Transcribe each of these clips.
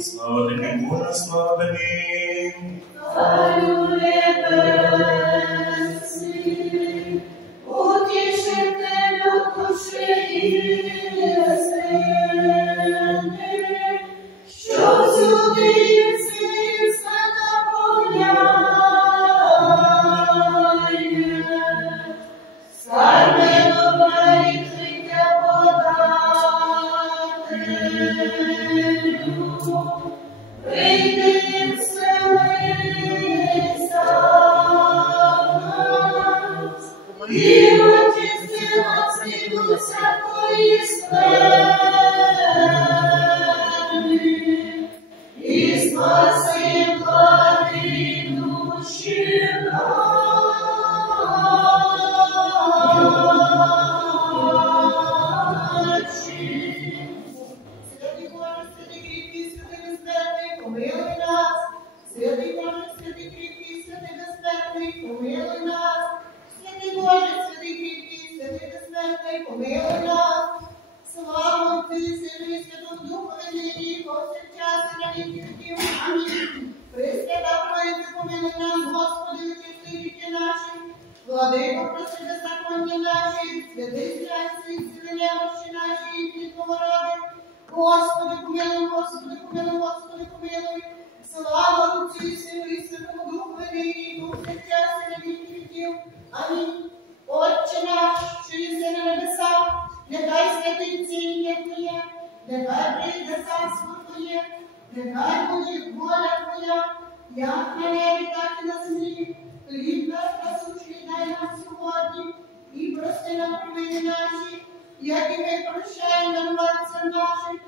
Слава тобі, Боже, слава тобі. Царю небесний, утішителю душі єсени, що всюди єси свята поняє, скарби добра і життя подателю, прийди вселися нас, і очисти нас від усякої скверни, і спаси благі душі наші. Святий Боже, святий кріпкий, святий безсмертний, помилуй нас. Святий Боже, святий кріпкий, святий безсмертний, помилуй нас. Святий Боже, святий кріпкий, святий безсмертний, помилуй нас. Слава Отцю, Сину і Святому Духові, нині і повсякчас і на віки віків. Амінь. Пресвята Троїця, помилуй нас, Господи, очисти гріхи наші. Владико, прости беззаконня наші, святий здрастя і зціли немощі наші, і від ради. Господи, помилуй, Господи, помилуй, Господи, помилуй. Слава Отцю і Сину і Святому Духові, нині і повсякчас і на віки віків. Амінь. Отче наш, що єси на небесах, нехай святиться ім'я Твоє, нехай прийде царство Твоє, нехай буде воля Твоя, як на небі, так і на землі. Хліб наш насущний дай нам сьогодні, і прости нам провини наші, як і ми прощаємо винуватцям нашим,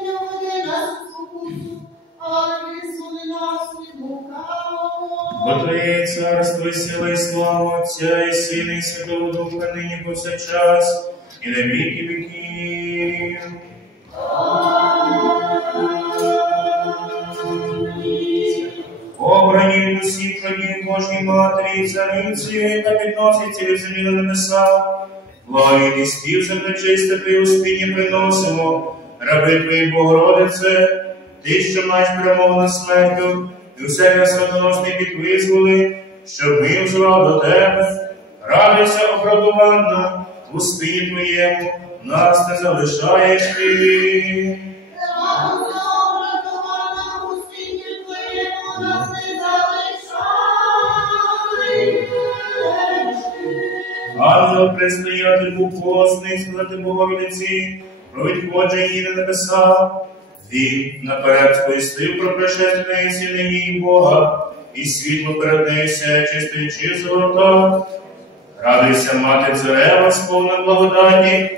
і не введи нас у спокусу, але визволи нас від лукавого. Бо Твоє царство, і сила, і слава Отця, і Сина, і Святого Духа, нині повсякчас, і на віки віків. Обрані від усіх родів Божій Матері і Цариці, яка підносить цілі землі на небеса, благовійний спів за пречисте Твоє успіння приносимо, раби Твої Богородице, Ти, що маєш перемогу над смертю, і усе смертоносний під визволи, щоб ми взивали до Тебе. Радуйся, оправдуванна, у спині Твоєму, нас не залишаєш Ти. Радуйся, оправдувана, у спині Твоєму, нас не залишаєш Ти. Ангел предстоятель був постний, сказати Богородиці, про відходження її на небеса. Він наперед сповістив про пришестя і сили її Бога, і світло перед нею сяє чистий золота. Радуйся, мати царева, сповна благодаті,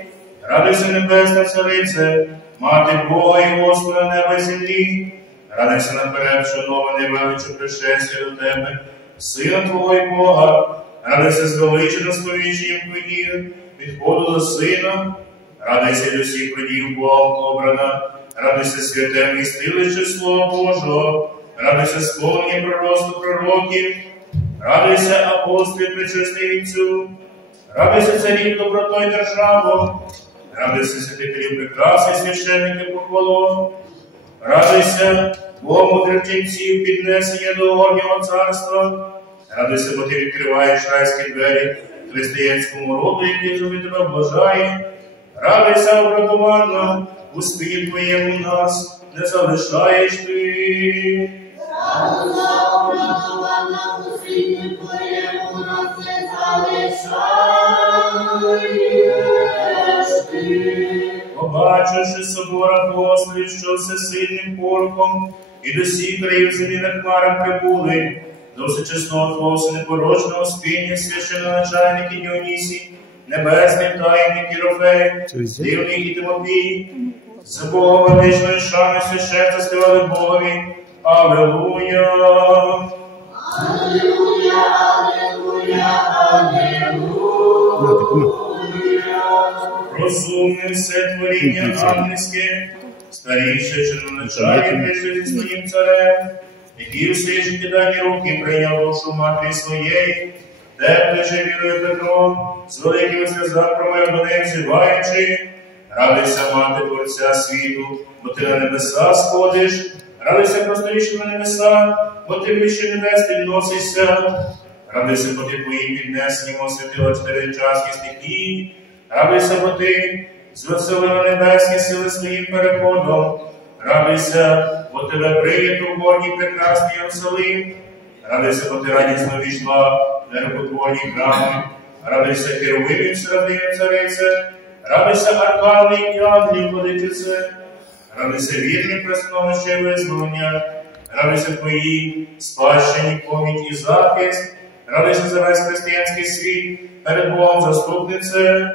радуйся, небесна царице, мати Бога і Господа неба і землі. Радуйся наперед, шановане величе пришестя до тебе, Сина Твого і Бога. Радуйся звеличено сповіщенням Твоїм, відходу до Сина. Радуйся від усіх родів Богом обрана. Радуйся святе містилище Слова Божого. Радуйся сповнення пророцтва пророків. Радуйся, апостолів причесницю. Радуйся, царів добротою державу. Радуйся, святителів прикрас і священників похвалу. Радуйся, Бог мудрих ченців, піднесення до горнього царства. Радуйся, бо ти відкриваєш райські двері християнському роду, який тобі тебе вважає. Радуйся, обрадована, у спині Твоєму нас не залишаєш Ти. Радуйся, обрадована, у спині Твоєму, нас не залишаєш Ти. Побачивши собор апостолів, що всесильним порохом і до всіх країв землі на хмарах прибули, до всечесного Твого непорочного спіння священоначальники Діонісій, небесний таїнник Єрофей, дивний і Тимофій, за Бога величної шани священства співали Богові. Алілуя! Алілуя, алілуя, алілуя. Розумне все творіння ангельське, старіше червоначальник прийшли зі своїм царем, який у свої життєдальні руки прийняв душу матері своєї, Тебе же вірою Петро, з великими сльозами промив до неї взиваючи. Радуйся, мати Творця світу, бо ти на небеса сходиш. Радуйся, просторіше на небеса, бо ти вище небес підносишся. Радуйся, бо ти твоїм піднесенням освятила 4 частки стихій. Радуйся, бо ти звеселила небесні сили своїм переходом. Радуйся, бо тебе прийнято в горній прекрасний Єрусалим. Радуйся, бо ти радісно війшла в нерукотворні храми. Радуйся, херовимів середині царице. Радуйся, арканний і ангелів владичице. Радуйся, вірний пристановище визволення. Радуйся твоїй спадщині, поміч і захист. Радуйся за весь християнський світ, перед Богом заступнице.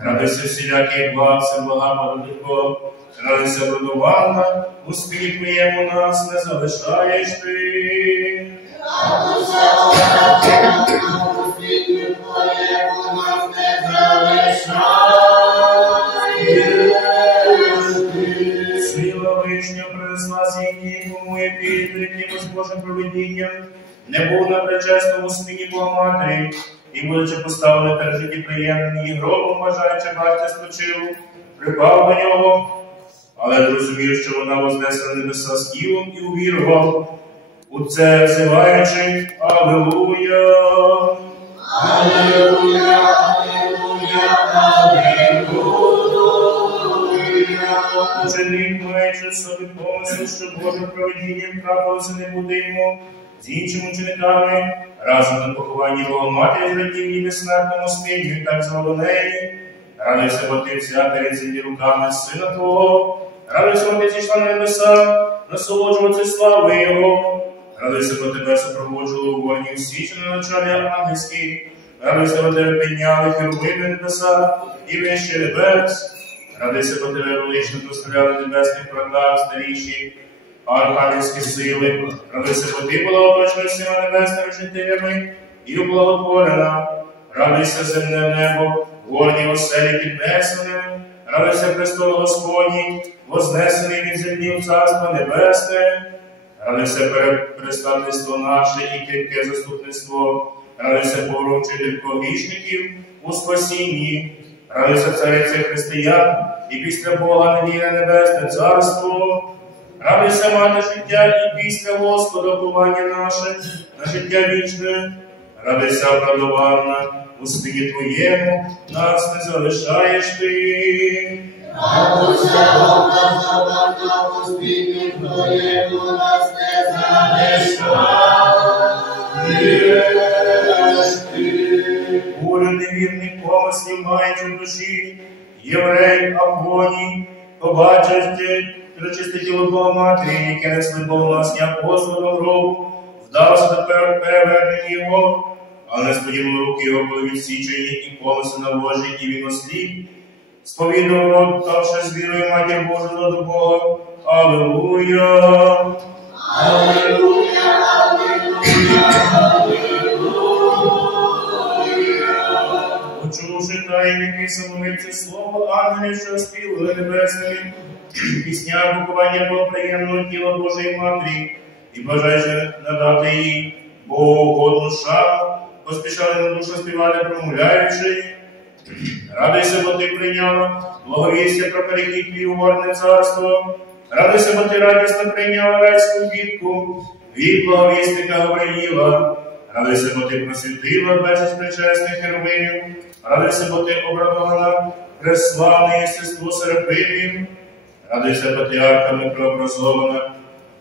Радуйся всілякий благ, блага Владико. Радуйся, родованна, у спині твоєму нас не залишаєш ти. Радуйся, оправдана, у спині твоєму нас не залишаєш ти. Сила вишня принесла сій нікому і під якимось Божим провидінням, не був на пречесному спині Богоматері, і, будучи поставлений перед життєприємним її гробом, бажаючи бачити спочилу, припав до нього, але зрозумів, що вона вознесена на небеса з тілом і увірував, у це взиваючи Алілуя! Алілуя, алілуя, алілуя. Ученик, маючи собі помисел, що Божим провидінням трапилося не буде йому, з іншими учениками, разом на похованні Богоматері зрадів її безсмертному спиню, і так звало неї. Радуйся, бо ти взята від землі руками Сина Твого. Радуйся, бо ти зійшла на небеса, насолоджуватися слави Його. Радуйся, бо тебе супроводжували у вогні всі, що на началі ангельські. Радуйся, бо тебе підняли херовими небеса і вище небес. Радуйся, бо тебе велично прославляли небесних вратах старіші, архангельські сили. Радуйся, бо ти була оточена всіма небесними жителями і облаготворена. Радуйся, земне небо, горні оселі піднесеним. Радуйся, престол Господній, вознесений від землі в Царство Небесне. Радуйся, перестательство наше і кріпке заступництво. Радуйся, поручителько грішників у спасінні. Радуйся, цариця християн і після Бога надія небесне царство. Радуйся, мати життя і після Господа уповання наше на життя вічне. Радуйся, оправдована, у спині Твоєму нас не залишаєш Ти. Радуйся, оправдована, у спині Твоєму нас не залишаєш Ти. Волю невірних помислів маючи в душі, єврей Афоній, побачивши чисте тіло Богоматері, яке несли Богомасні апостолом гробу, вдався до перевернення його, але несподівано руки його були відсічені і помисли на Божі, і він осліп. Сповідував, ставши з вірою Матір Божу до Бога. Алілуя! Алілуя, алілуя, алілуя. Почувши таїнники самовиці слово ангелів, що співали небесними, пісня букування благоприємного тіла Божої Матері, і бажаючи надати їй Богоугодну шану, поспішали на душу співати, промовляючи. Радуйся, бо ти прийняла благовістя про перехід твій у горне царство. Радуйся, бо ти радісно прийняла райську квітку від благовістника Гавриїла. Радуйся, бо ти просвітила безліч пречесних херовимів. Радуйся, бо ти обрадована преславне єстество Серафимів. Радуйся, патріархами прообразована.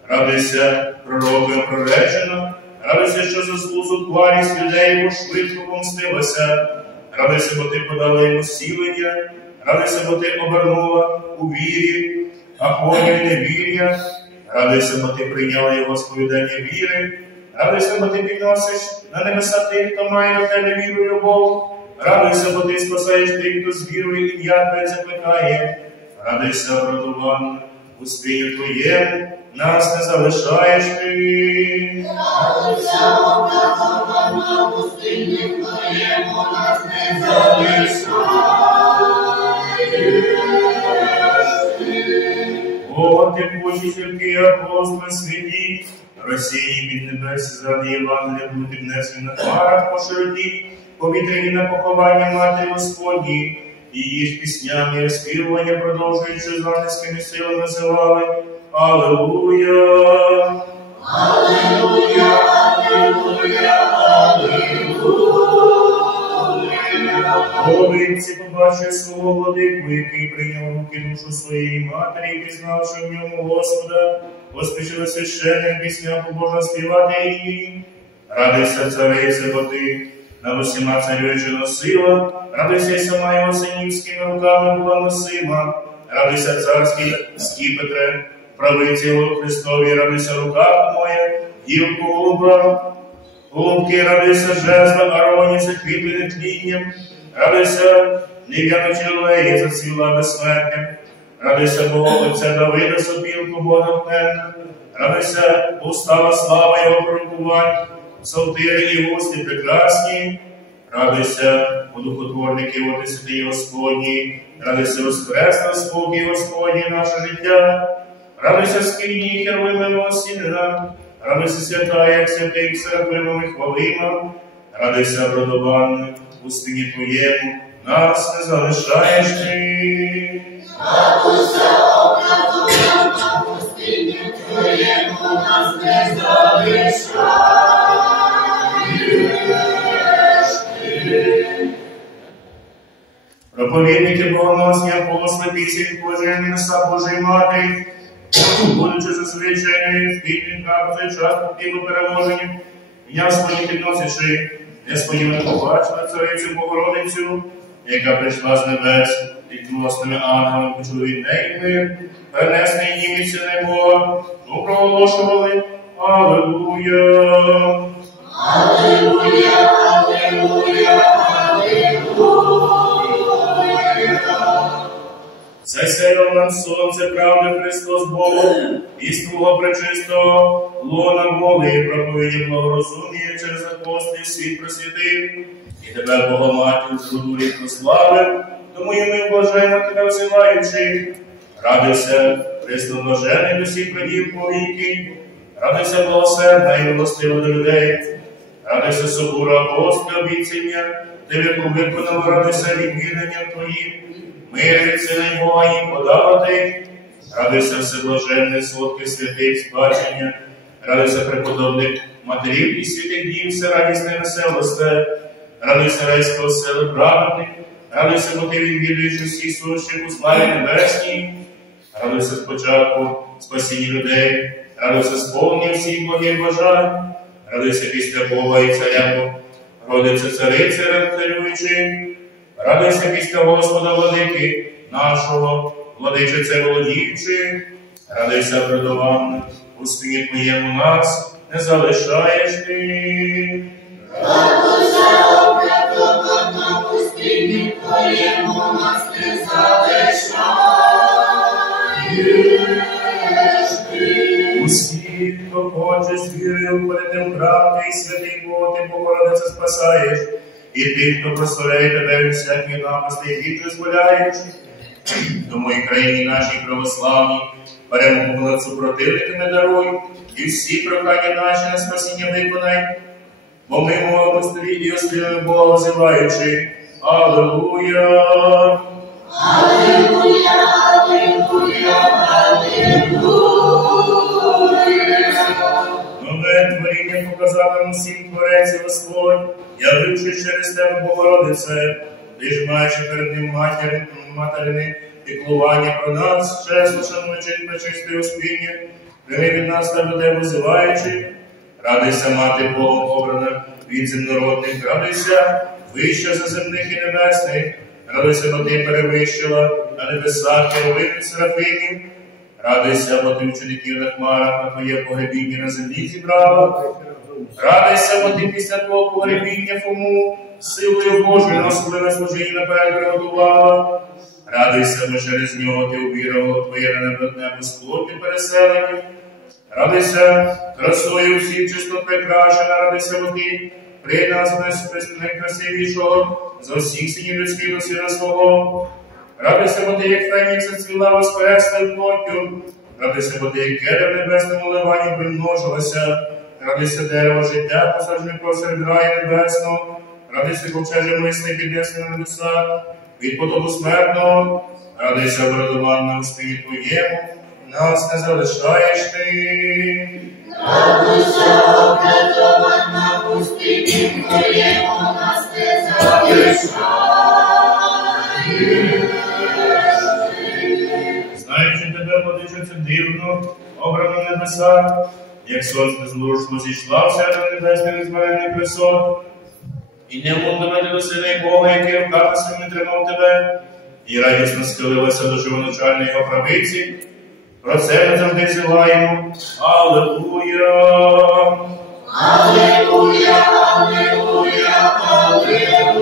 Радуйся, пророкою проречена. Радуйся, що заслужу тварість людей йому швидко помстилася. Радуйся, бо ти подала йому зцілення. Радуйся, бо ти обернула у вірі, Афонію і невір'я. Радуйся, бо ти прийняла його сповідання віри. Радуйся, бо ти підносиш на небеса тих, хто має до тебе віру і любов. Радуйся, бо ти спасаєш тих, хто з вірою ім'я Твоє закликає. Радуйся, обрадована, у спині Твоєму нас не залишаєш Ти. Радуйся, обрадована, у спині Твоєму нас не залишаєш Ти. О, ти Божі зірки, апостоли святі, Росії під небес, заради Євангелія будуть піднесені на хмарах по широті, повітряні на поховання Матері Господні, і її ж піснями і розспівування, продовжуючи з ангельськими силами, називали Алелуя! Алелуя, алелуя, алелуя. Половинці побачив свого владику, який прийняв руки душу своєї матері, і пізнавши в ньому Господа, поспішили священним пісням побожно співати її. Радуйся, царице, бо ти над усіма царюючи носила, радуйся й сама його синівськими руками була носима, радуйся, царський скіпетре, правиці його Христові, радуйся, рука моя, дівку голуба, голубки, радуйся, жезла, Ароні, закріплене тлінням, радуйся, нев'яночі леї, зацвіла безсмертням, радуйся, Бога, Отця Давида, сопілку Богохненна, радуйся, устала слава його пророкувань, псалтири і гості прекрасні, радуйся, одухотворники, оти святий Господні, радуйся, воскресна спокій Господній наше життя, радуйся, скині херовимами осінена, радуйся, свята, як святих серафимами хвалима, радуйся, бродованна, у спині Твоєму, нас не залишаєш ти. Радуйся, образована, у спині Твоєму, нас не залишаєш ти. Проповідники богоносні апостоли пісень положені на Божої Матері, будучи зазвичайною спільним правцею часто тіло переможенням, ім'я своє підносячи, несподівано побачила царицю Богородицю, яка прийшла з небес, і тлосними ангелами почули від неї мир, перенесений їм від сини Бога, ну проголошували Алелуя! Алелуя, алелуя, алелуя. Засяяв нам сонце правди Христос Богом, і з Твого пречистого лона воли і проповіді благорозумія через апостолів світ просвітив, і Тебе, Богоматір, з роду рід прославив, тому і ми вважаємо Тебе взиваючи. Радуйся, Христо блажений до всіх родів повіки, радуйся, благосердна і милостива до людей, радуйся, собору апостола обіцяння, Тебе виконав, радуйся відвідання Твоїм, мир від сили Бога їм подавати, радуйся всеблаженний, солодкий святих спадщення, радуйся преподобних матерів і святих дів, все радісне веселосте, радуйся райського села праведних, радуйся, бо ти відвідуєш усіх сущих у славі небесній, радуйся спочатку спасіння людей, радуйся сповнення всіх благих бажань, радуйся після Бога і царя, родиться цариця, царюючи, радуйся після Господа владики нашого, владичице володіючи, радуйся, бродованна, у спині Твоєму нас не залишаєш ти. Радуйся, обрадована, у спині Твоєму нас не залишаєш ти. Усіх, хто хоче з вірою входити в храм Твій святий Бог, Ти, Богородице, спасаєш, і тих, хто прославляє Тебе від всяких напастей, і дозволяєш. Тому і країні нашій православній перемогу над супротивниками даруй, і всі прохання наші на спасіння виконай. Бо ми молимо Тобі і оспіваємо Бога, взиваючи Алелуя! Алелуя, алелуя, алелуя. Нове творіння показав нам усім Творець і Господь, явивши через Тебе, Богородице, Ти ж маєш перед ним материне піклування про нас, чесно шануючи пречистої успіння, прийми від нас та до Тебе взиваючи. Радуйся, Мати Богом обрана від земнородних, радуйся, вища за земних і небесних, радуйся, бо Ти перевищила на небесах херовимів серафимів, радуйся, бо Ти учеників на хмарах, на Твоє погребіння на землі зібрала, радуйся, бо Ти після Твого погребіння Фому силою Божою на особливе служіння наперед приготувала, радуйся, бо через нього Ти увірувала Твоє небесне безплотне переселення, радуйся, красою всіх чисто прикрашена, радуйся, бо Ти приєднав найкрасивішого з усіх синів людських до Сина свого. Радуйся, бо Ти, як фенікс, зацвіла воскресною плоттю, Радуйся, бо ти, яке в небесному ливанні примножилося. Радуйся, дерево життя, посаджене посеред раю небесного. Радуйся, ковчеже мисний, піднесений на небеса, від потопу смертного. Радуйся, обрадована у співі твоєму, нас не залишаєш ти. Радуйся, обрадована у співі твоєму, нас не залишаєш ти. Знаючи тебе, владичицю дивну, обрану небеса, як сонце зворушно зійшла в себе небесний незбавлений присод, і не мов до мене до сини Бога, який руками своїми тримав тебе, і радісно схилилася до живоначальної його правиці. Про це ми завжди взиваємо. Аллилуйя! Аллилуйя, аллилуйя, аллилуйя.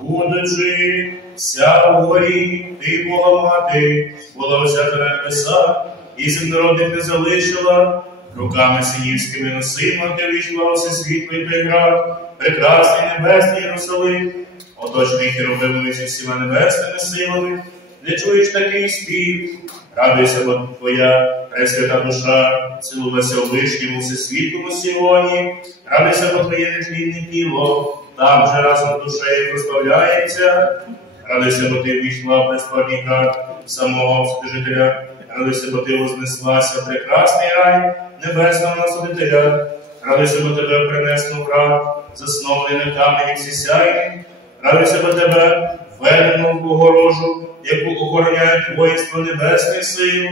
Будучи вся в горі, ти, Бога мати, була взята на небеса, і земнородних не залишила, руками синівськими носима ти війшла у всесвітлий преград, прекрасний небесний Єрусалим, оточений херовимами зі всіма небесними силами. Не чуєш такий спів, радуйся, бо твоя пресвята душа цілувалася у вишньому всесвітлому Сіоні, радуйся, бо твоє нетлінне тіло там же разом з душею прославляється, радуйся, бо ти ввійшла в престольний град самого Вседержителя, радуйся, бо ти вознеслася в прекрасний рай небесного насадителя, радуйся, бо тебе принесло в рай, заснований на камені всесяйний, радуйся, бо тебе введено в огорожу, яку охороняють воїнство небесних сил.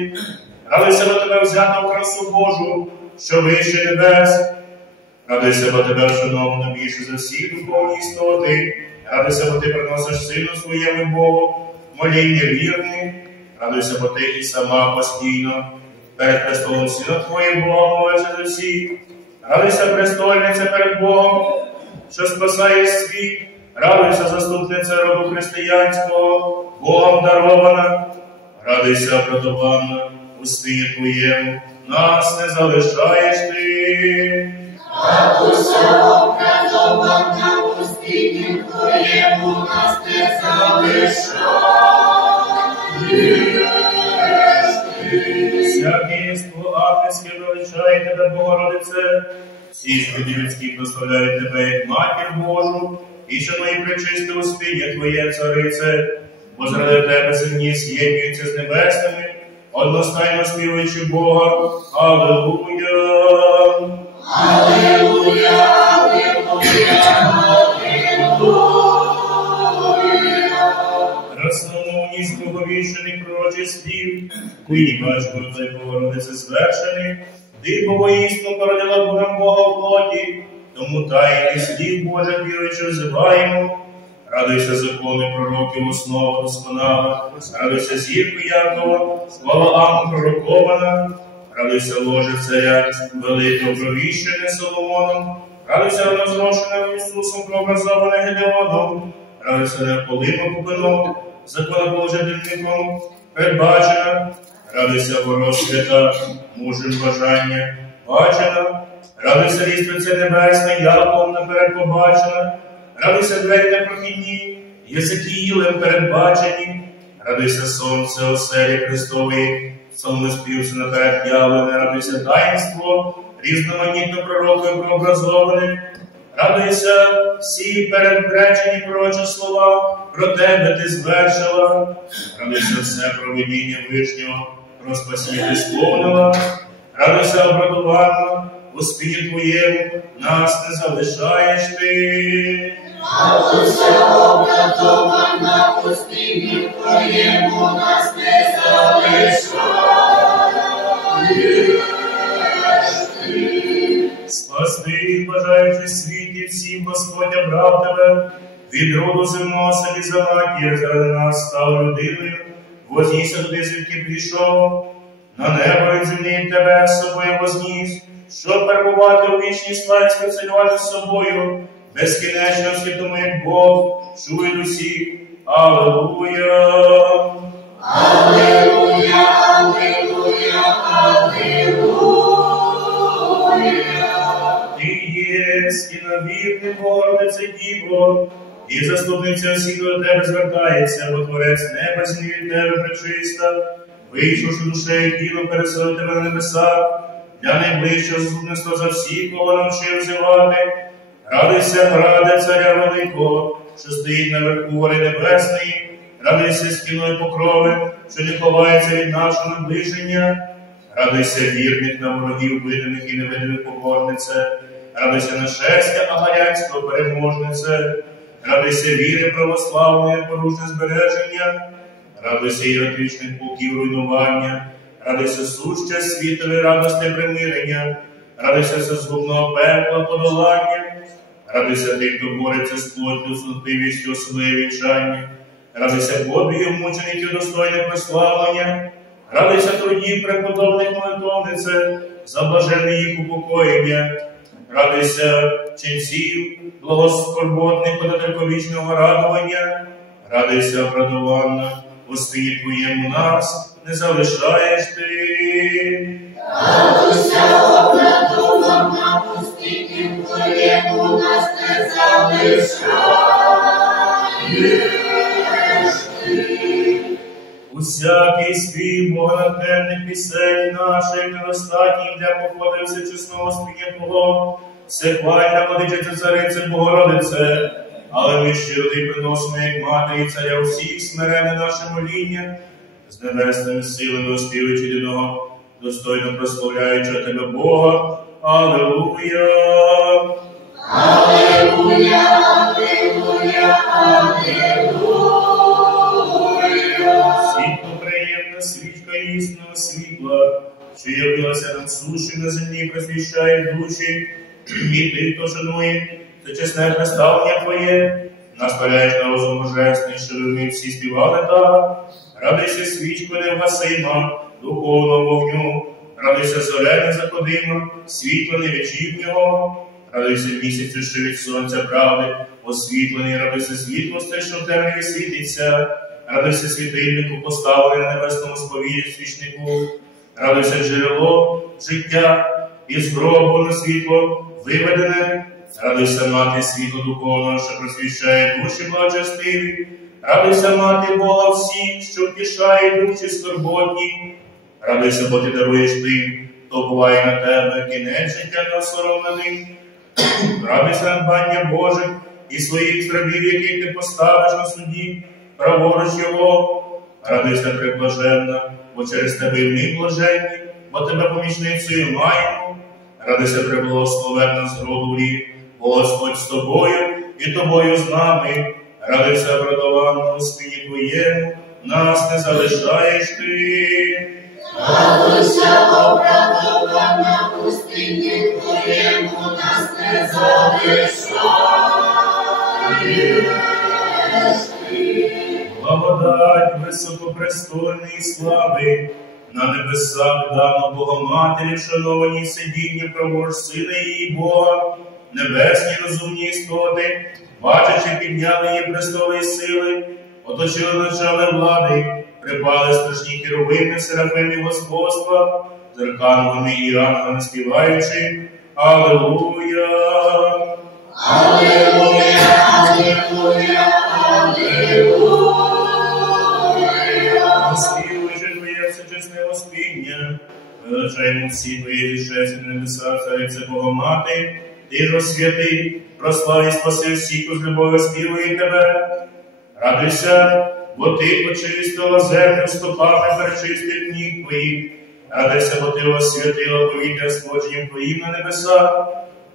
Радуйся, бо тебе взято в красу Божу, що вище небес. Радуйся, бо тебе вшановано більше за всі духовні істоти. Радуйся, бо ти приносиш сину своєму Богу, моління вірних. Радуйся, бо ти і сама постійно перед престолом Сина Твоєго Бога молишся за всіх. Радуйся, престольниця перед Богом, що спасає світ. Радуйся, заступниця роду християнського, Богом дарована. Радуйся, обрадована у спині твоєму, нас не залишаєш ти. Радуйся, обрадована у спині твоєму, нас не залишаєш ти. Всяке єство ангельське величає тебе, Богородице, всі святі людські прославляють тебе, як Матір Божу, і що мої пречисте у спині твоє, царице, бо заради тебе земні з'єднуються з небесними, одностайно співаючи Бога. Аллилуйя! Аллилуйя, аллилуйя, аллилуйя. Красномовність благовіщений пророчий слів, нині бачимо, той Богородице звершений, ти воістину породила Богом Бога в плоті, тому тайний слів Божих віруючи взиваємо. Радуйся, закони пророків, основа досконала, радуйся, зірку Якова, Валааму пророкована, радуйся, ложе царя, великого провіщене Соломоном, радуйся, розрошеним Ісусом, прообразоване Гедеоном, радуйся, неополимом купином, законоположительником, передбачена, радуйся, ворог свята, мужем бажання, бачена, радуйся, ліствиця небесна, Яковом наперед побачена, радуйся, двері непрохідні, Єзекіїлем передбачені, радуйся, сонце, оселі Христової, псалмоспівцю наперед явлене, радуйся, таїнство, різноманітно пророкою прообразоване, радуйся, всі передбречені пророчі слова, про тебе ти звершила, радуйся, все провидіння Вишнього, про спасіння ти сповнила, радуйся, обрадована, у спині твоєму, нас не залишаєш ти. Радуйся, обрадована у спині твоєму, нас не залишаєш ти. Спасти, бажаючи світі всім, Господь обрав тебе, від роду земного собі за матір, заради нас став людиною, вознісся туди, звідки прийшов, на небо від землі тебе з собою возніс, щоб перебувати у вічній славі, співцарювати з собою, безкінечно святому, як Бог, чує усіх. Аллилуйя! Аллилуйя, аллилуйя, аллилуйя. Ти єсть і навірний, Богородице Діво, і заступниця всіх до тебе звертається, бо творець неба змій від тебе пречиста, вийшовши душею і тілом, переселив тебе на небеса, для найближчого заступництва за всіх, кого навчив взивати. Радуйся, граде царя великого, що стоїть наверху гори небесної, радуйся стіною покрови, що не ховається від нашого наближення. Радуйся вірних на ворогів видимих і невидимих поборнице, радуйся нашестя агарянського переможнице, радуйся віри православної непорушне збереження, радуйся єретичних полків руйнування, радуйся суща світові радости примирення, радуйся згубного пекла подолання, радуйся тих, хто бореться з плоттю, снотливістю, особливе вінчання, радуйся подвигів мучеників достойних прославлення, радуйся трудів преподобних молитовнице, за блаженне їх упокоєння, радуйся ченців, благоскорботних подателковічного радування, радуйся, обрадованна, Господі Твоєму нас не залишаєш Ти. Радуйся, обрадована, Господі Твоєму нас не залишаєш Ти. Усякий спів богонатхненних пісень наших недостатніх для походи всечесного спіння Твого, всехвальна владичиця Царице Богородице, але ми щиро й приносимо, як мати і царя усіх, смирене наше моління, з небесними силами оспівуючи єдиного, достойно прославляючи Тебе Бога. Алілуя! Алілуя, алілуя, алілуя. Світло приємна свічка істинного світла, що явилася над суші на землі, просвіщає душі, і ти, хто шанує це чесне представлення Твоє, наставляєш на розум божественний, що ми всі співали так. Радуйся, свічко невгасима, духовного вогню, радуйся, зоря незаходима, світло невічірнього, радуйся місяцю, що від сонця правди освітлений, радуйся світлості, що в темряві світиться, радуйся світильнику, поставлений на небесному сповіді свічнику, радуйся джерело життя, із гробу на світло виведене, радуйся, мати світло духовного, що просвіщає душі благочестиві, радуйся, мати Бога всіх, що втішає душі скорботні, радуйся, бо ти даруєш тим, хто буває на тебе, кінець життя неосоромлений, радуйся, надбання Божих і своїх зрабів, яких ти поставиш на суді, праворуч його, радуйся, преблаженна, бо через тебе і ми блаженні, бо тебе помічницею маємо, радуйся, преблагословенна згробурі, бо Господь з тобою і тобою з нами, радуйся, обрадована, Господі Твоєму, нас не залишаєш Ти. Радуйся, обрадована, Господі Твоєму, нас не залишаєш Ти. Благодать високопрестольної слави, на небесах дано Богоматері, вшанованій сидіння праворуч Сина її Бога, небесні розумні істоти, бачачи, підняли її престолі сили, оточили начали влади, припали страшні херовими, серафими господства, з архангелами і ангелами співаючи Алілуя! Алілуя, алілуя, алілуя. Співуючи Твоє всечесне воспіння, величаємо всі Твої зішестві на небеса, Царице Богомати, Ти ж освяти, прослав і спаси всіх, хто з любов'ю співує Тебе. Радуйся, бо Ти очистила землю стопами перечистих ніг Твоїх. Радуйся, бо Ти освятила повітря сходженням Твоїм на небеса.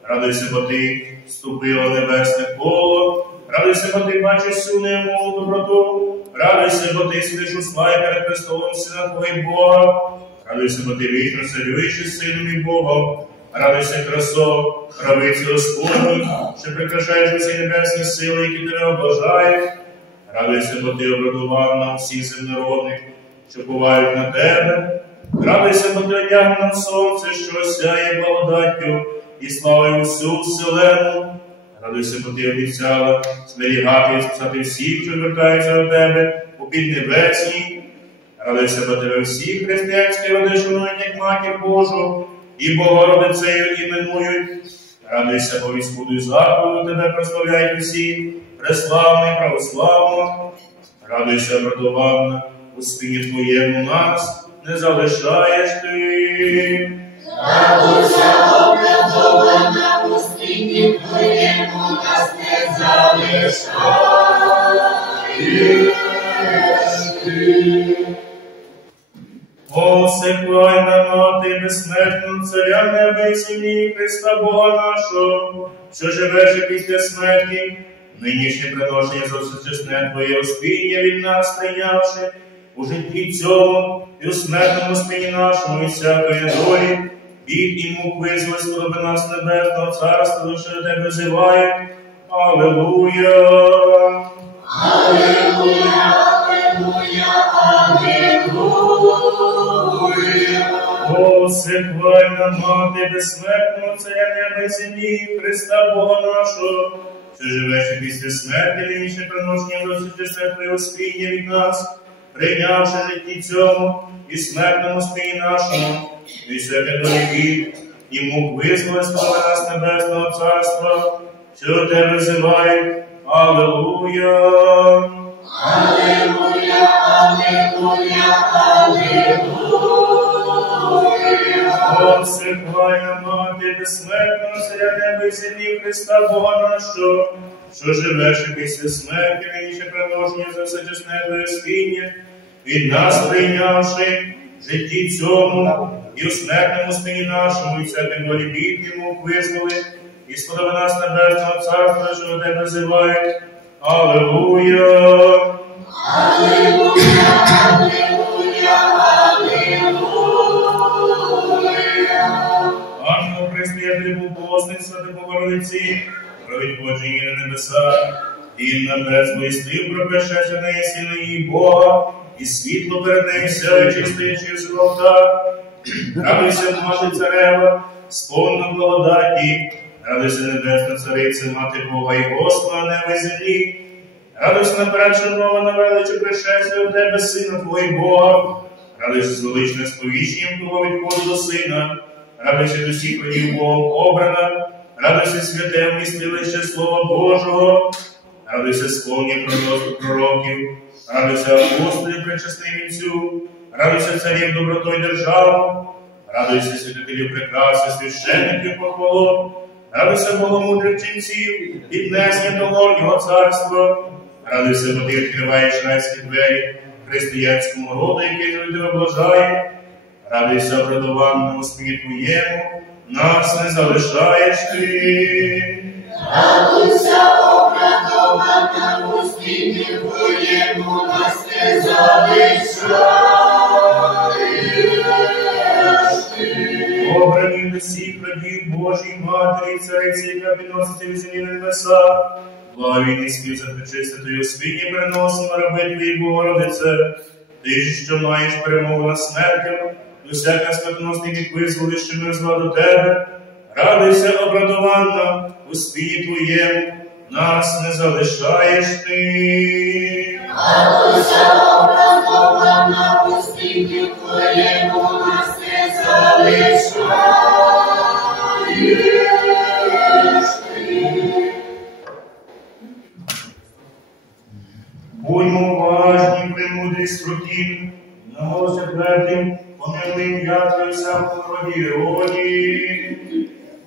Радуйся, бо Ти вступила в небесне коло. Радуйся, бо Ти бачиш всю немову доброту. Радуйся, бо Ти сидиш у славі перед престолом Сина Твого Бога. Радуйся, бо Ти вічно царюєш із Сином і Богом. Радуйся, красо, правиці Господні, що прикрашаєш усі небесні сили, які Тебе облажають. Радуйся, бо Ти обрадував всіх земнородних, що бувають на Тебе. Радуйся, бо Ти одягне нам сонце, що осяє благодаттю і славою всю вселену. Радуйся, бо Ти обіцяла зберігати і спасати всіх, що звертаються до Тебе у піднебесній. Радуйся, бо Тебе всі християнські роди шанують, як Матір Божу, і Богородицею іменують. Радуйся, бо від сходу і заходу Тебе прославляють усі, преславна і православна. Радуйся, обрадована, у спині Твоєму нас не залишаєш Ти. Радуйся, обрадована, у спині Твоєму нас не залишаєш Ти. О, всехвальна Мати, безсмертного Царя неба і землі, Христа Бога нашого, що живеш і після смерті, нинішнє приношення за всечесне Твоє успіння від нас прийнявши, у житті цьому і у смертному спині нашому і всякої долі, бід і мук визволь, сподоби нас небесного царства, душе до Тебе взиває. Алілуя! Алілуя, алілуя, алілуя. О, всехвальна Мати, безсмертного Царя неба і землі, Христа Бога нашого, що живеш і після смерті, нинішнє приношення за всечесне Твоє успіння від нас, прийнявши житті цьому і смертному спині нашому, і всяке долі бід, і мук визволи, сподоби нас небесного царства, що до Тебе взивають. Алілуя! Алілуя, алілуя, алілуя. О, всехвальна Мати, безсмертного Царя неба і землі, Христа Бога нашого, що живеш і після смерті, нинішнє приношення за всечесне Твоє спіння, від нас прийнявши в житті цьому і у смертному спині нашому, і всяким долі бід, і мук визволи, і сподоби нас небесного царства, що до Тебе взивають. Алілуя! Алілуя, алілуя, алілуя. Ангел Христи, Богосний, Святи Богородиці, про відходження на небеса, і на безбо і стив про пришестя неї сили її Бога, і світло перед нею сяючи, стоячи в золота. Радуйся, Мати Царева, сповна благодаті, радуйся, Небесна Цариця, Мати Бога і Господа неба і землі. Радуйся наперед, шанована величі пришестя в Тебе, Сина Твого і Бога. Радуйся з величним сповіщенням Твого відходу до Сина. Радуйся до всіх родів Богом обрана. Радуйся святе вмістилище Слова Божого. Радуйся сповні пророків. Радуйся апостолів пречесний вінцю. Радуйся царів добротою державу. Радуйся святителів прекраси, священників похвалу. Радуйся богомудрих ченців, піднесення до горнього царства. Радуйся, бо Ти відкриваєш райські двері християнському роду, який до Тебе блажає. Радуйся, обрадованому спині Твоєму, нас не залишаєш Ти. Радуйся, обрадована, у спині Твоєму нас не залишаєш Ти. Обрані до всіх родів Божій Матері, Цариці, яка підноситься від землі на небеса, благовійний спів за пречиститою свині приносимо раби Твої, Богородице. Ти ж, що маєш перемогу над смертю, і всяка смертоносний вік визволиш, що ми зла до Тебе. Радуйся, обрадована, у спині Твоєму, нас не залишаєш Ти. Радуйся, обрадована, у спині Твоєму нас не залишаєш Ти. Будьмо уважні, премудрі строки, наголося твердим, помилуй ім'я Твоє всякому роді і роді.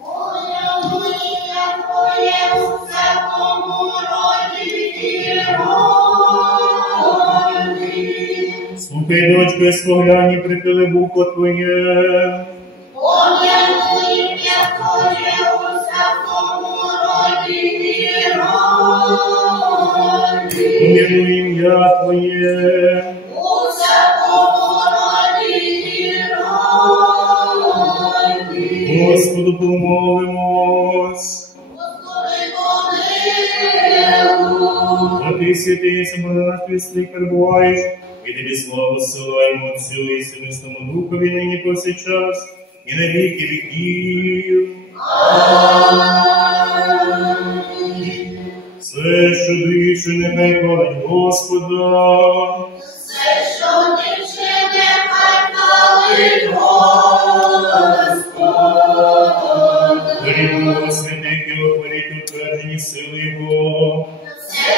Помилуй ім'я Твоє у всякому роді і роді. Слухай, дочко, споглянь і прихили вухо Твоє. Помилуй ім'я Твоє у всякому роді і роді. Помилуй ім'я Твоє. У всякому роді і роді. Господу помолимось. Господи, помилуй. А Ти, святий, на нас Твій перебуваєш, і Тобі славу зсилаємо Отцю і Сину і Святому Духові, нині повсякчас, і на віки віків. Все, що дише, нехай хвалить Господа. Все, що дише, нехай хвалить Господа. Хваліть Бога святих і охваліть утверджені сили Його. Все,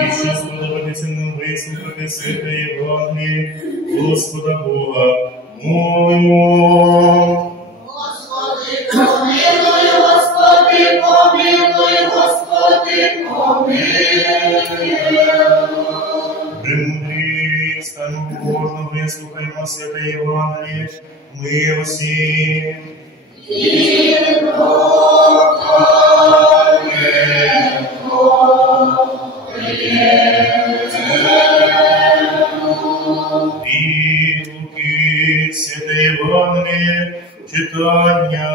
і що сподобатися нам вислухати святе Євангеліє Господа Бога. Молимо. Господи, помилуй, Господи, помилуй, Господи, помилуй. Премудрі, стану кожного, вислухаймо святе Євангеліє, милості. І Луки, святе Євангеліє, читання.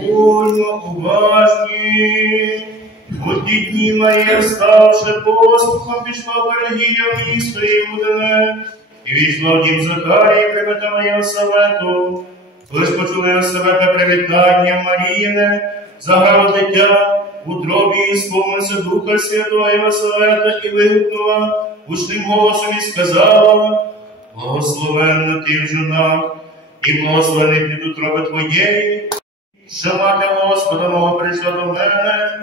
Будьмо уважні. У ті дні Марія, вставши послухом, пішла в передгір'я міста Іудине, і війшла в дім Захарії, привітала Єлисавету. Коли ж почули Єлисавета привітання Маріїне, заграло дитя, в утробі її сповнився Духа Святого Єлисавета, і вигукнула гучним голосом і сказала: благословенна ти в жінах, і благословений плід утроби твоєї, що мати Господа мого прийшла до мене.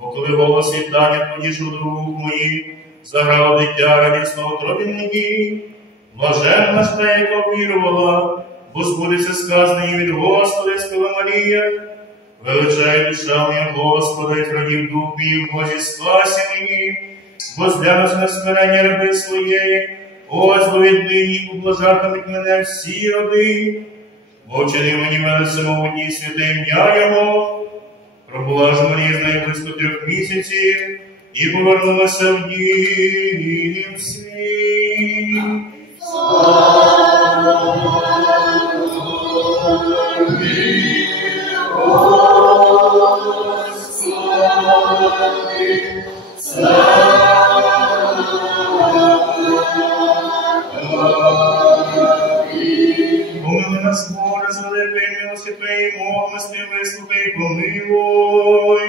Бо коли голос вітання подійшов до рук моїх, заграло дитя радісно в утробі моїй. Блаженна ж та, яка вірувала, бо збудеться сказане їй від Господа, сказала Марія. Величає душа моя Господа, і зрадів дух мій в Бозі спасі мені, бо зглянувся на смирення раби своєї. Ось бо віднині ублажатимуть мене всі роди. Бо вчинив мені мене самогутній святе ім'я Його. Пробула ж Марія з нею близько 3 місяців і повернулася в дім свій. Помили нас, Боже, з великої милості Твоєї, милості, вислухай, помилуй.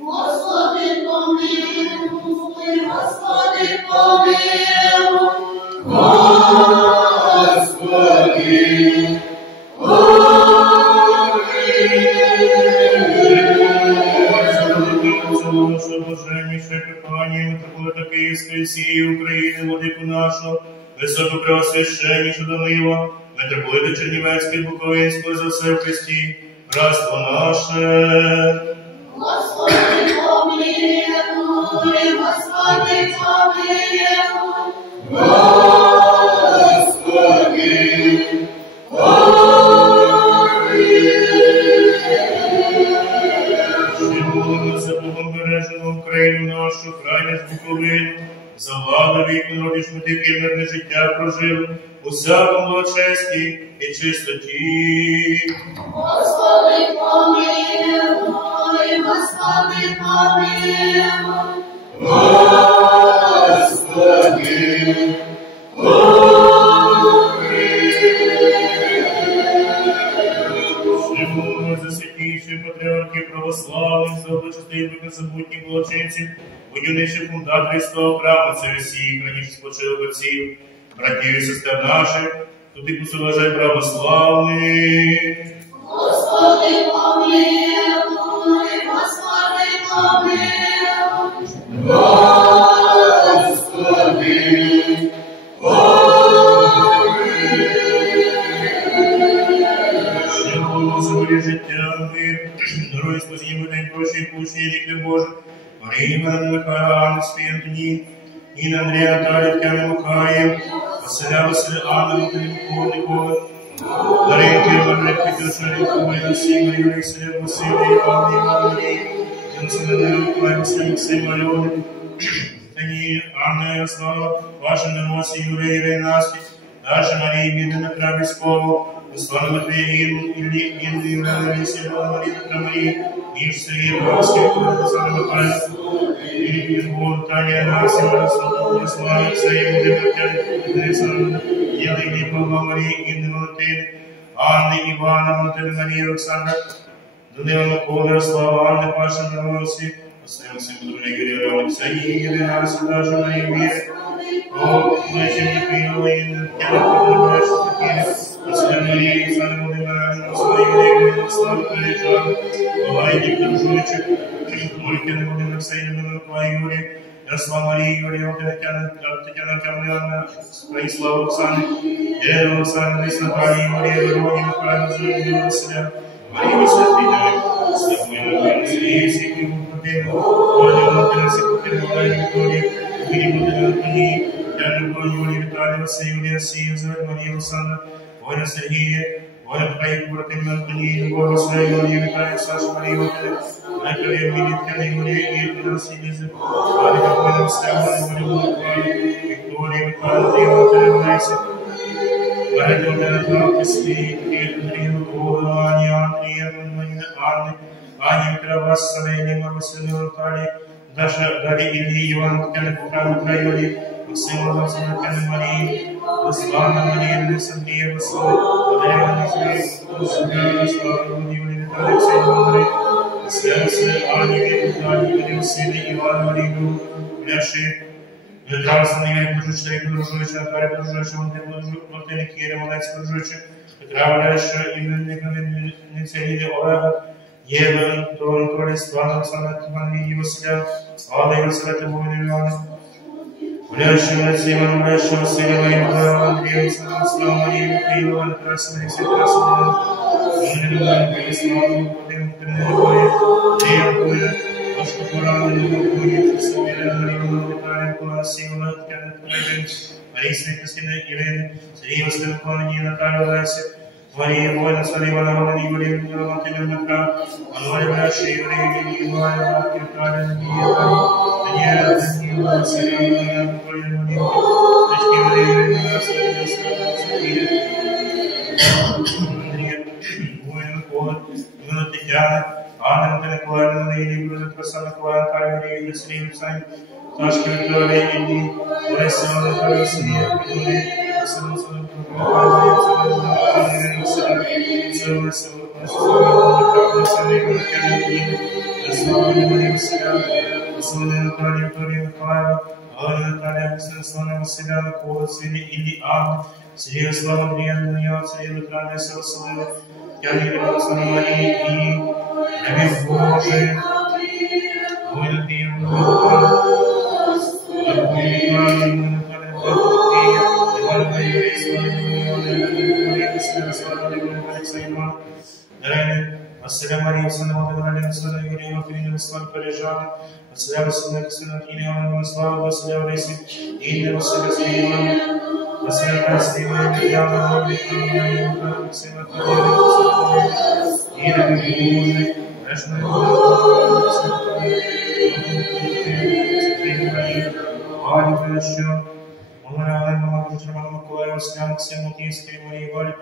Господи, помилуй, Господи, помилуй. Господи, Наше блаженніше кохання митрополита Київської всієї України, владику нашого, високопреосвященніше Данила, митрополита Чернівецької, Буковинської, за все в Христі, братство наше. Господи, помилуй, Господи, помилуй. Господи, Молимося Богом бережену Україну нашу, край наш Буковину, за владу вік народиш ми тихе мирне життя прожили, у всякому благочесті і чистоті. Господи, помилуй, Господи, помилуй. Господи, Молимося за святіші патріархи православних, за благочестивих незабутніх благочинців, будівничих фундаторів свого храму, це всіх раніше спочилих отців, братів і сестер наших, тут і послужай православних. Господи, помилуй, Господи, помилуй. Господи, Ще Богу заборі життя, мир, здоров'я, спасіння, день прощі, пущі, рік не Боже, Марії, Івана, Михайла, Анни, Спій, Антоні, Ніна, Андрія, Наталія, Тетяна, Михаїв, Василя, Анна, Антоні, Микола, Даринки, Марик, Петюша, Ліковина, Сіма, Юрій, Селя, Василій, Іван, Іван, Єлисавета, Миколай, Василь, Максим, Альони, Тані, Анна, Ярослава, Ваша Неросі, Юрій, Ірина, Насті, Даша, Марія, Бідна, Петра, Військова, Руслана, Матвія, Іллі, Інна, Івана, Лісі, Івана, Марія, Петра, Марія, Між, Сергій, Бровський, Олександр Михайло, Іллі, Таня, Насі, Ярослава, Ксея, Володимир, Олександр, Єлені, Павла, Марії, Інни, Валентини, Анни, Івана, Валентини, Марії, Олександра, Данила, Микола, Ярослава, Анни, Паша, Миросі, Постоянно всем дружные Юрия Алексея, Елена Сюдажа, Мария, о, зачем не приняла и я добраюсь в такие, Постоянно Мария, Александр Владимировна, Слава Слава Полежан, Лайник Дружочек, Мультин Владимир Алексеевна, Юрий, Ярослав Мария, Юрия, Татьяна Камляна, Станислав Оксаны, Елена Оксана, Лесна Мария, Мария, Рони, Михаил, Зурин, Василя, Мария Васильевна, Стахуина, Сергей, Сергей, Мухатин, Оля, Мухатин, Сергей, Виктория, Юрий, Мухатин, я люблю Юрия, Виталия, Василия, Юрия, Сиеза, Мария Александра, Оля, Сергея, Оля, Михаил, Мухатин, Антоний, Любовь, Василия, Юрия, Виталия, Саша, Мария, Василия, Накария, Милитяна, Юрия, Ирина, Сиеза, Валя, Валя, Стяга, Виктория, Виктория, Валя, Найса, Валя, Валя, Кисли, Андрея, Ола, Андрея, Анны, Аня, Кравас, Саления, Василия, Наталья, Даша, Дарья, Ильи, Иван, Татьяна, Петра, Юрий, Максим, Василия, Татьяна, Мария, Руслана, Мария, Александрия, Василия, Валерия, Василия, Слава, Юрий, Виталий, Алексей, Андрей, Василия, Аня, Виталий, Василий, Иван, Марию, Ляши, Здравствуй, Юрий, Дружочек, Дружочек, Наталья, Дружочек, Антоний, Кирилл, Алекс, Дружочек, Петра, Ляша, Именно, Ницелили, Олега, Ева, Анатолий, Слава, Александр, Мария, Василия, Алла, Елисавета, Война, Ивана, Ляша, Иван, Ляша, Василия, Мария, Андрея, Слава, Мария, Михаила, Анатолий, Алексей, Красный, Мария, Кристина, Елена, Сергей, Василий, Наталья, Леся, Мария, Война, Саливана, Валерий, Юрий, Антоний, Метра, Анваль, Валяши, Юрий, Иван, Кирталия, Даниэла, Даниэла, Василия, Анатолий, Валерий, Татьяна, Анна, Николаевна, Лилия, Красана, Николаевна, Мария, Василий, Александр, Сашка, Виктория, Ильи, Леся, Анатолий, Василия, Юрий, Александр, Сергей, Слава, Андрея, Даниэла, Сергей, Наталья, Савасилева, я не видел с нами Марии и любовь Божия. Ой, Андрея, Василия Мария, Сына Владимира, Сына Юрия, Филина, Слава Полежана, Василия Василия, Сына Илья, Слава, Василия Василия, Инна, Василия Сергеевна, Василия Красивая, Ильяна, Виктория, Максима, Фадеева, Ира, Божия, Решна, Валя, Валяща, Монаря, Мама, Роман Маколаева, Василия, Максим, Мутинский, Мария, Валя,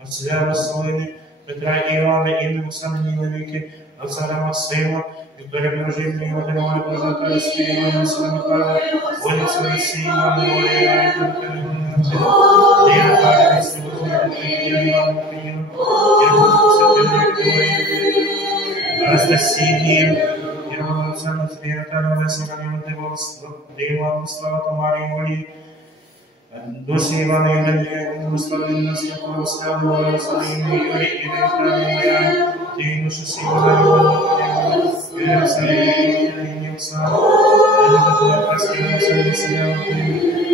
Василия Василины, Петра и Ивана, Инна, Оксана, Ниловики, Оксана Максима, Виктория Проживна, Ивана, Ивана, Проживна, Сергей, Ивана, Василия Михайлова, Оля, Россия, Ивана, Оля, Лена, Таня, Василия, Ивана, Анастасия, Ивана, Оксана, Сергей, Наталья, Василия, Дева, Слава, Тамара, Юлия, Дося Ивана, Евгения, Руслана, Слава, Слава, Слава, Юрий, Ивана, Моя, День, Душа, Ивана, Юрия, Слава, Слава,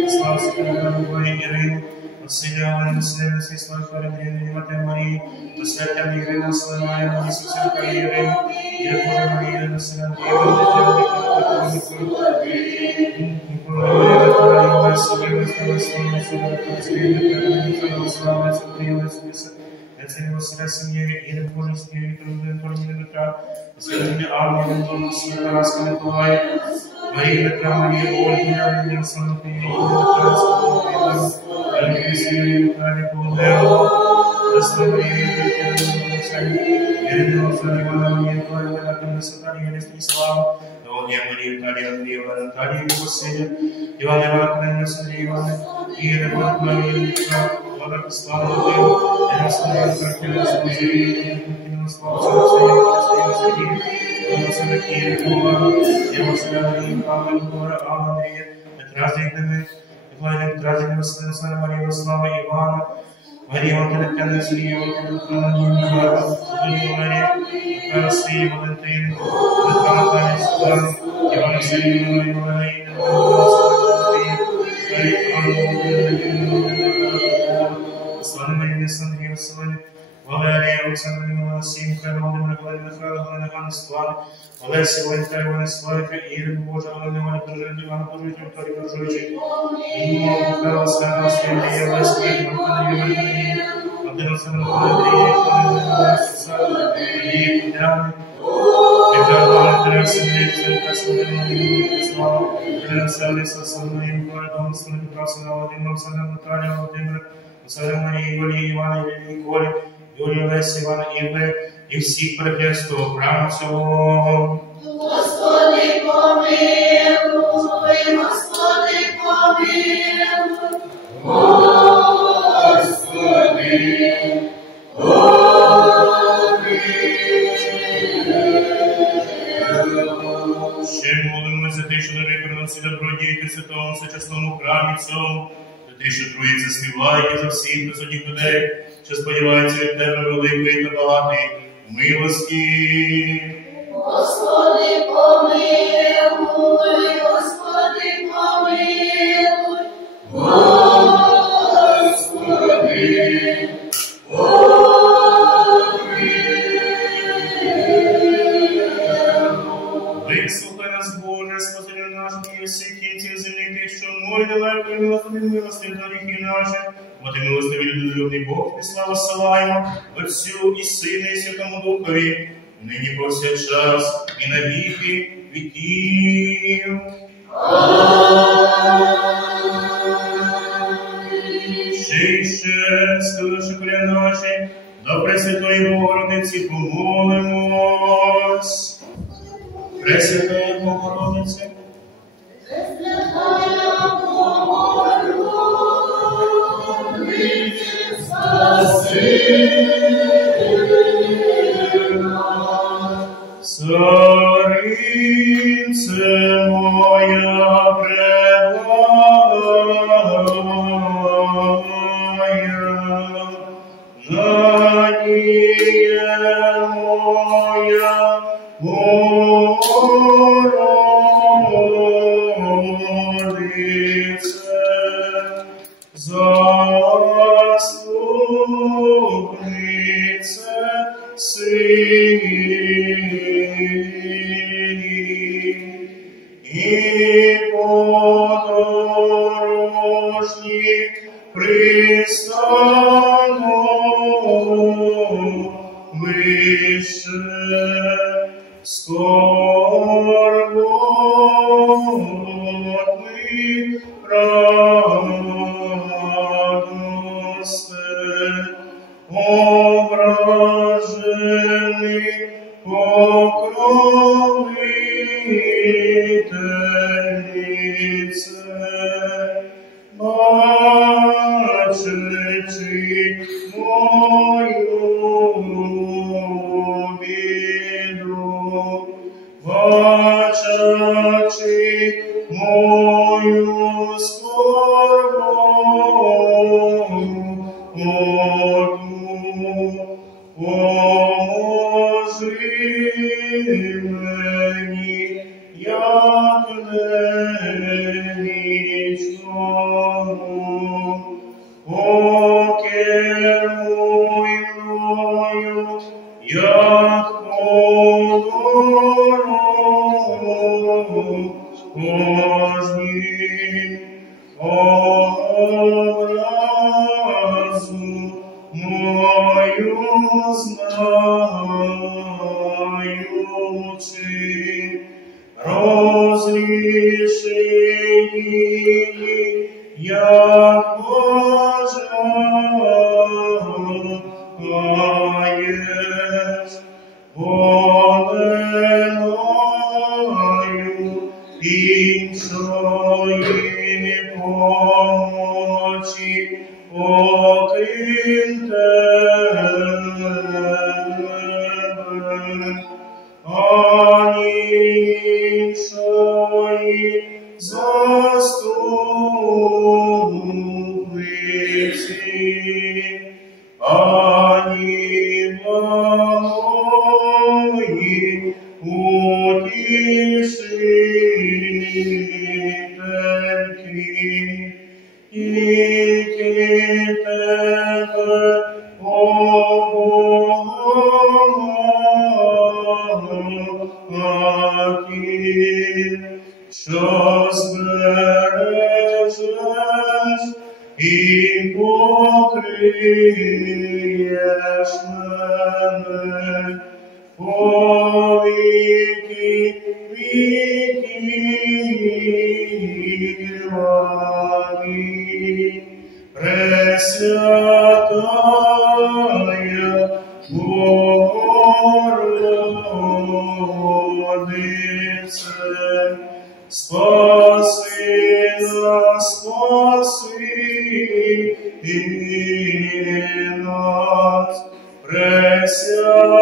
Слава, Слава, Ирина, Василия, Василия, Слава, Мария, Матея, Мария, Василия, Ирина, Слава, Мария, Василия, Ирина, Ирина, Мария, Василия, Иван Ивановна, Сергей Ивановна, Ира Ивановна, Слава, Слава, Господа Киева, Его Славы, Павла, Гора, Андрея, Петра Зигнами, Владимир Петра Зигнами, Слава Мария, Слава Ивана, Мария, Ватиликана, Сирия, Ватиликана, Нина, Мария, Россия, Валентин, Петра, Павел, Ивана, Сирия, Ивана, Слава Мария, Сандрия, Слава Валерія, Олександра Івана, Сімка, Володимира, Володимира, Михайла, Галина, Ганна, Сван, Олеся, Валентина, Івана, Славика, Ірина, Божа, Галина, Івана, Дружина, Івана, Божович, Вікторія, Божович, Ім'я, Михайла, Скарна, Святія, Олеся, Валентина, Івана, Валентина, Сина, Валерія, Івана, Сусана, Ілія, Кудряни, Михайла, Валентина, Сина, Синка, Славина, Слава, Ірина, Селіса, Славина, Івана, Дом, Сина, Петра, Сина, Володимира, Олександра, Наталія, Володимира, Слава Марії, Юлії, Івана, Юлії, Колі, Юлії, Лесі, Івана, Ірви, і всіх прихистого храму цього. Господи, помилуй, Господи, помилуй, Господи, помилуй. Ще молимо за те, що дари приносить добродійки святому всечасному храмі цьому, за те, що Троїця співає за всіх присутніх людей, що сподіваються від тебе великої та багатої милості. Господи, помилуй, Господи, помилуй, Господи, Вислухай нас, Боже, Спасителю наш, і всіх кінців землі, ти, що морі далеко, і милостиві до гріхів наших, бо ти милостивий людолюбний Бог, і славу зсилаємо Отцю і Сину, і Святому Духові, нині повсякчас, і на віки віків. Ще стелиши коля наші, до Пресвятої Богородиці помолимось. Пресвятая Богородице, Пресвятая Богородице, спаси нас. Царице моя преблагая, надія моя, Богородице, заступнице синів, і подорожні пристану вище, скорботний радосте, ображений покровительнице, бачачи мою біду, бачачи мою скорботу, поможи мені, як немічному, покеруй мною, як подорожнім, образу мою знаючи, розріши її, як бажаєш, бо не маю іншої помочі, окрім тебе. Твої заступниці, ані благої утішительки, тільки Тебе, о Богатір, що збережеш і покриєш мене по віки віків. Амінь. Пресвятая Богородице, спаси нас, спаси нас, Пресвятая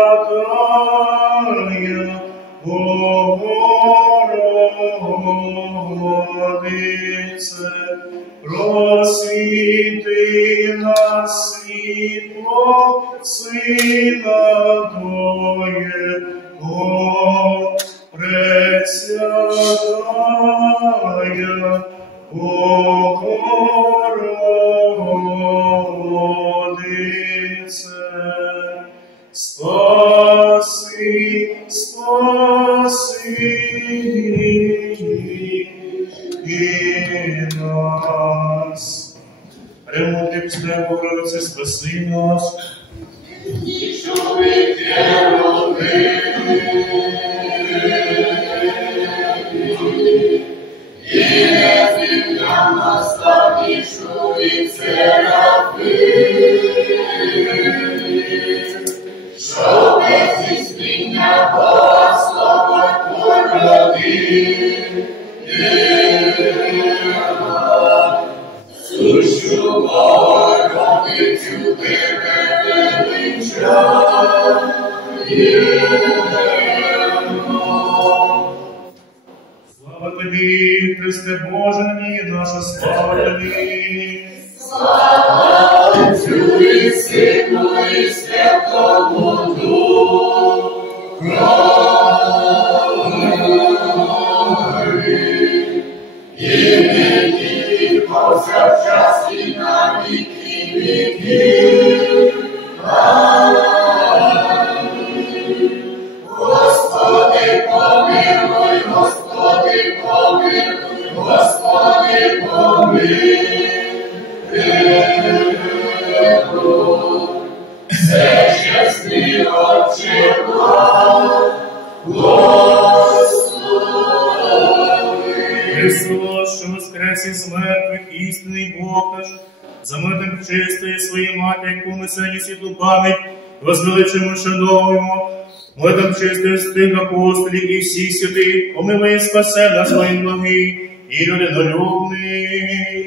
Богородице, просвіти нас світло Сина Твоєго, Пресвятая Богородице, спаси, спаси нас. Премудрий Пресвятая Богородице, спаси нас. Що без істиння Господь породив, сущу Богородицю Тебе величаємо. Слава Тобі, Христе Боже, мій наша, слава Тобі. Слава Отцю і Сину і Святому Духові, і нині повсякчас і на віки віків. Амінь. Господи, помилуй, Господи, помилуй, Господи, помилуй. Всечесний Отче, благослови. Христос, що воскрес із мертвих, істинний Бог наш, замитим чистої своєї мати, яку ми сьогодні світлу пам'ять возвеличимо, шановуємо, молитвам чистої святих апостолів і всіх святих, помилуй і спасе нас, своїм благий і людинолюбний.